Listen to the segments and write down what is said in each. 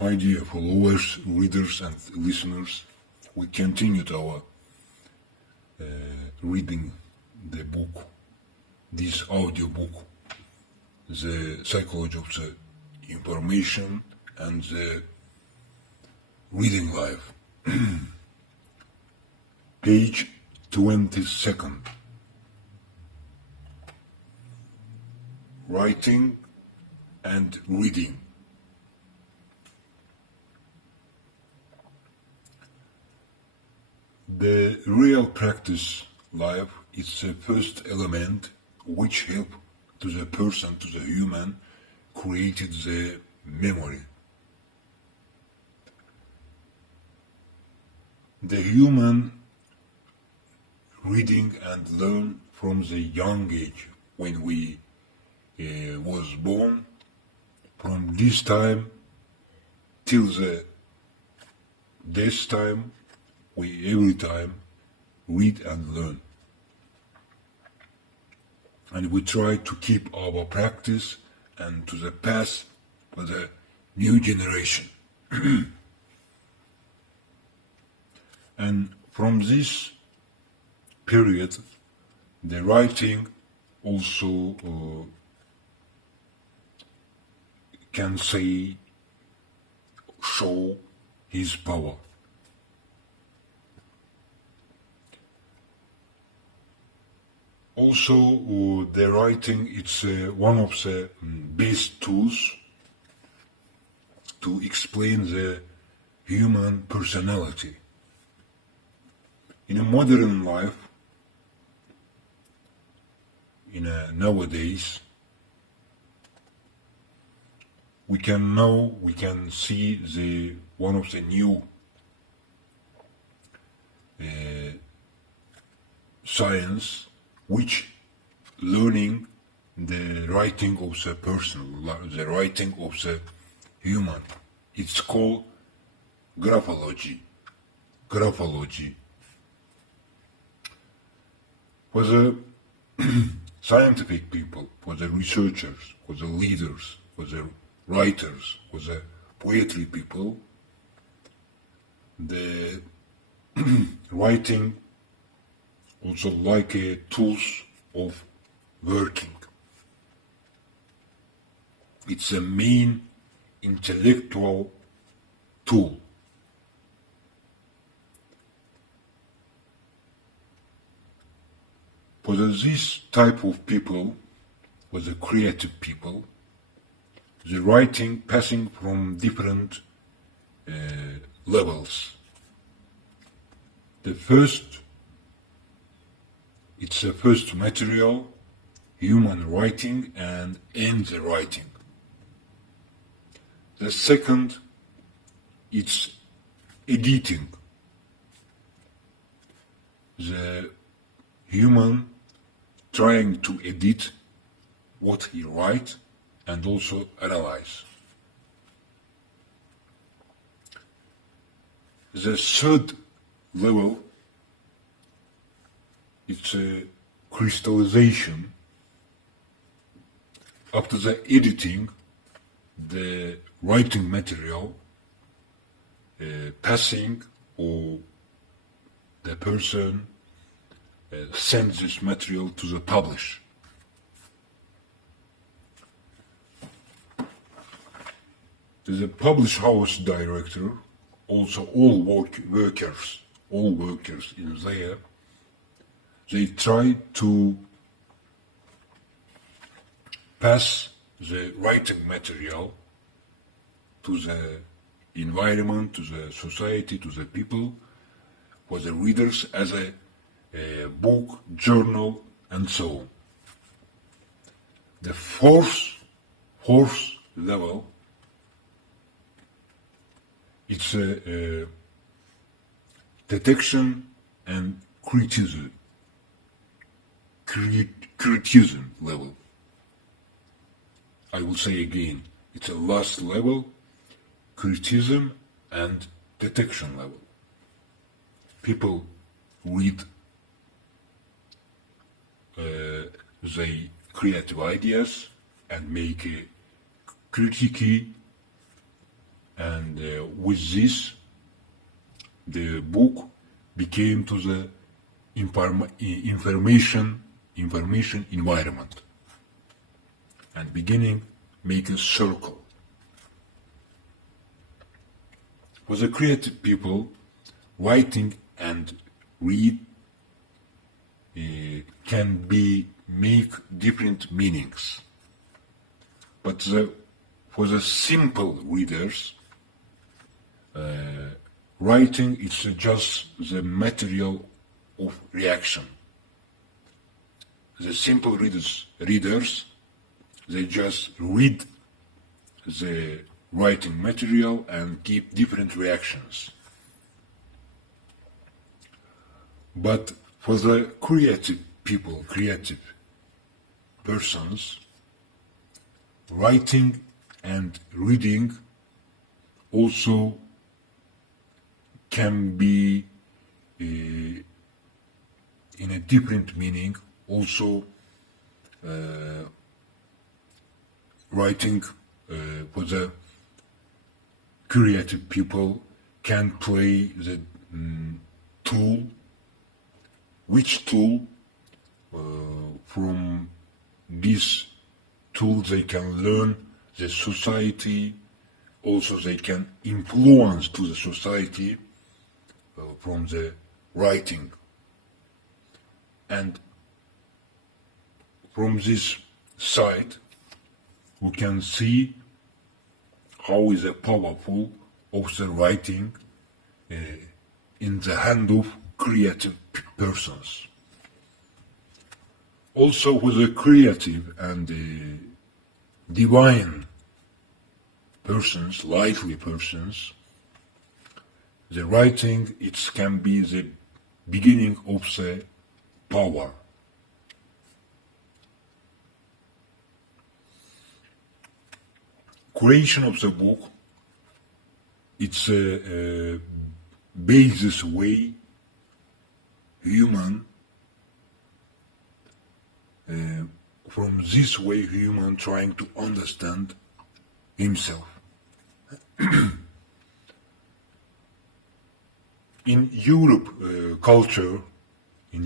My dear followers, readers, and listeners, we continued our reading the book, this audio book, The Psychology of the Information and the Reading Life. Page 22nd. Writing and reading. The real practice life is the first element which help to the person, to the human, created the memory. The human reading and learn from the young age when we was born, from this time till the death time, we every time read and learn. And we try to keep our practice and to the past for the new generation. And from this period, the writing also can say, show his power. Also, the writing, it's one of the best tools to explain the human personality. In a modern life, nowadays, we can see the one of the new science which learning the writing of the person, the writing of the human. It's called graphology. Graphology. For the scientific people, for the researchers, for the leaders, for the writers, for the poetry people, the writing also like a tools of working. It's a main intellectual tool. For this type of people, for the creative people, the writing passing from different levels. It's the first material, human writing, and end the writing. The second, it's editing. The human trying to edit what he writes and also analyze. The third level, it's a crystallization. After the editing, the writing material passing or the person sends this material to the publish. The publish house director, also all workers in there, they try to pass the writing material to the environment, to the society, to the people, for the readers as a book, journal, and so on. The fourth level, it's a detection and criticism level. I will say again, it's a last level, criticism and detection level. People read they creative ideas and make a critique and with this, the book became to the information environment, and beginning make a circle. For the creative people, writing and read can be make different meanings. But for the simple readers, writing is just the material of reaction. The simple readers, they just read the writing material and give different reactions. But for the creative people, creative persons, writing and reading also can be in a different meaning. Also, writing for the creative people can play the tool. Which tool? From this tool they can learn the society. Also, they can influence to the society from the writing. And from this side, we can see how is the powerful of the writing in the hand of creative persons. Also, with the creative and divine persons, lively persons, the writing, it can be the beginning of the power. Creation of the book, it's a basis way human, from this way human trying to understand himself. In Europe culture, the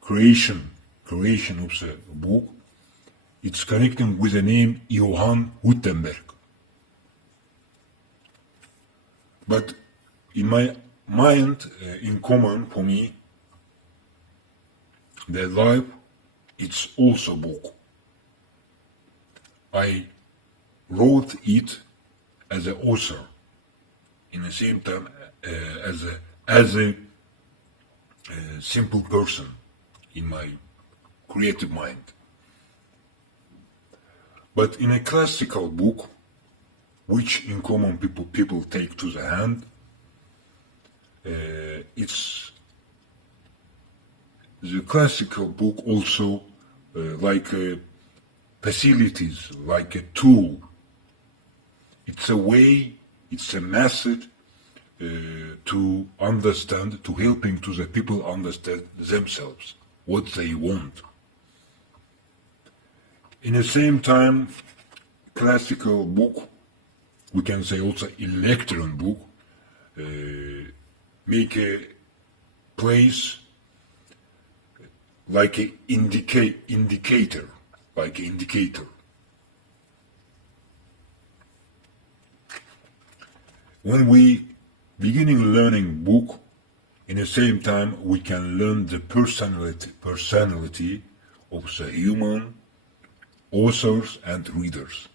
creation of the book, it's connecting with the name Johann Gutenberg. But in my mind, in common for me, the life, it's also book. I wrote it as an author, in the same time as a simple person in my creative mind. But in a classical book, which in common people take to the hand, it's the classical book also like facilities, like a tool. It's a way, it's a method to understand, to helping to the people understand themselves, what they want. In the same time, classical book, we can say also electron book, make a place like an indicator. When we beginning learning book, in the same time we can learn the personality of the human authors and readers.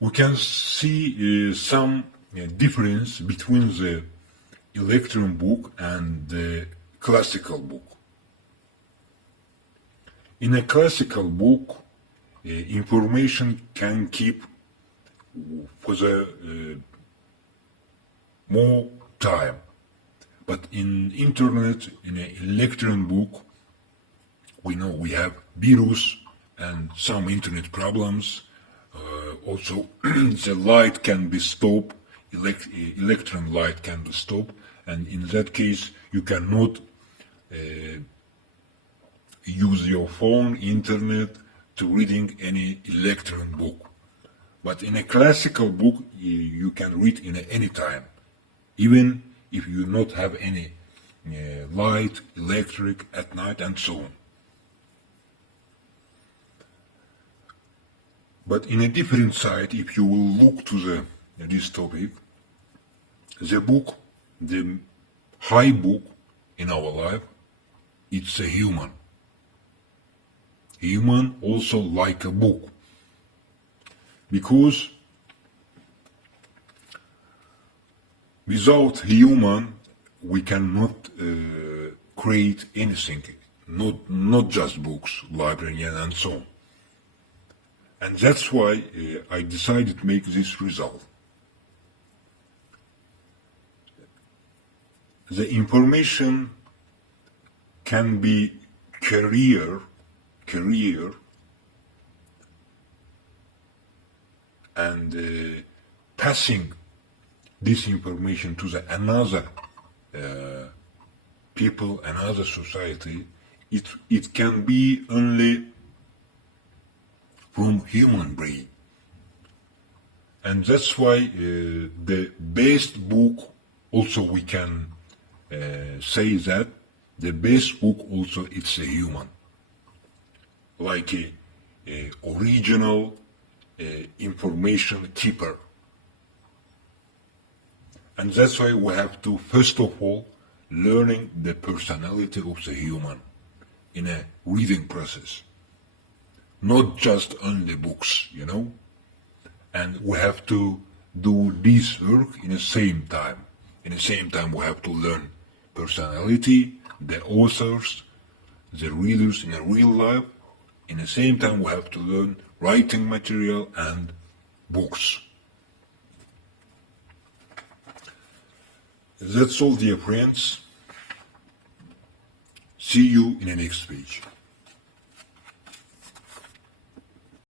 We can see some difference between the electron book and the classical book. In a classical book, information can keep for the more time, but in internet, in an electron book, we know we have virus and some internet problems. Also, the light can be stopped, electron light can be stopped, and in that case, you cannot use your phone, internet, to reading any electronic book. But in a classical book, you can read in any time, even if you not have any light, electric at night, and so on. But in a different side, if you will look to this topic, the book, the high book in our life, it's a human. Human also like a book. Because without human, we cannot create anything, not just books, library and so on. And that's why I decided to make this result. The information can be career, and passing this information to the another people, another society, it can be only from human brain. And that's why the best book also we can say that the best book also it's a human, like a original information keeper. And that's why we have to first of all learning the personality of the human in a reading process, not just only books, and we have to do this work in the same time. In the same time, we have to learn personality, the authors, the readers in a real life. In the same time, we have to learn writing material and books. That's all, dear friends. See you in the next page.